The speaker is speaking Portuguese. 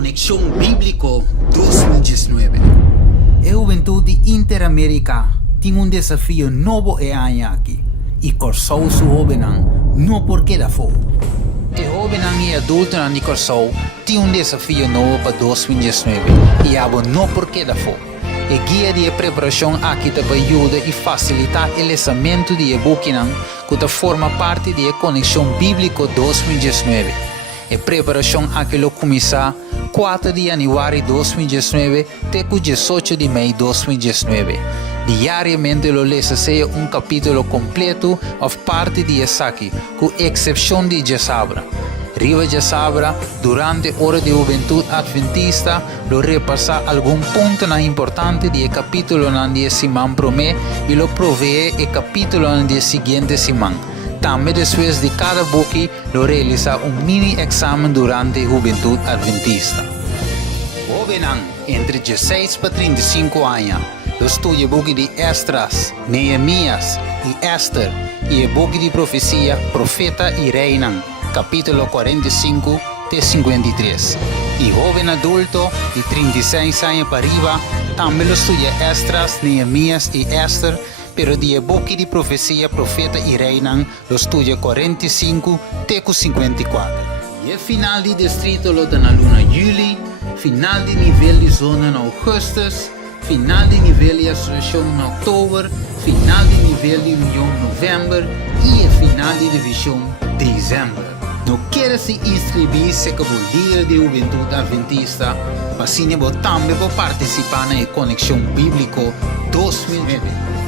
Conexión Bíblico 2019. A juventude interamérica tem desafio novo e aqui e Corsou su jovenan não porque da for. A jovenan e adulto na Corsou tem desafio novo para 2019 e abo não porque da for. A guia de preparação aqui te ajuda e facilitar o lançamento de e-booking que forma parte da Conexão Bíblico 2019. A preparação aqui começa 4 de januário de 2019 até 18 de maio de 2019. Diariamente lo lees capítulo completo ou parte de Esaki, com exceção de Jesabra. Riva Jesabra, durante a hora de juventude adventista, lo repassa algum ponto importante de capítulo na dia semana promê e lo provee o capítulo na dia seguinte semana. Também depois de cada book, lo realiza mini exame durante a juventude adventista. Jovenan entre 16 para 35 anos, lo estudia book de Esdras, Neemias e Esther e o book de profecia Profeta e Reinan, capítulo 45 até 53. E jovem adulto de 36 anos para arriba, também lo estudia Esdras, Neemias e Esther, pero de book de profecia Profeta e Reinan lo estudia 45 até 54. E o final de distrito lo da na luna juli, final de nível de zona na augustus, final de nível de associação na outubro, final de nível de união novembro e o final de divisão dezembro. Não quer se inscrever se como líder de juventude adventista, mas sim também para participar na Conexão Bíblico 2020.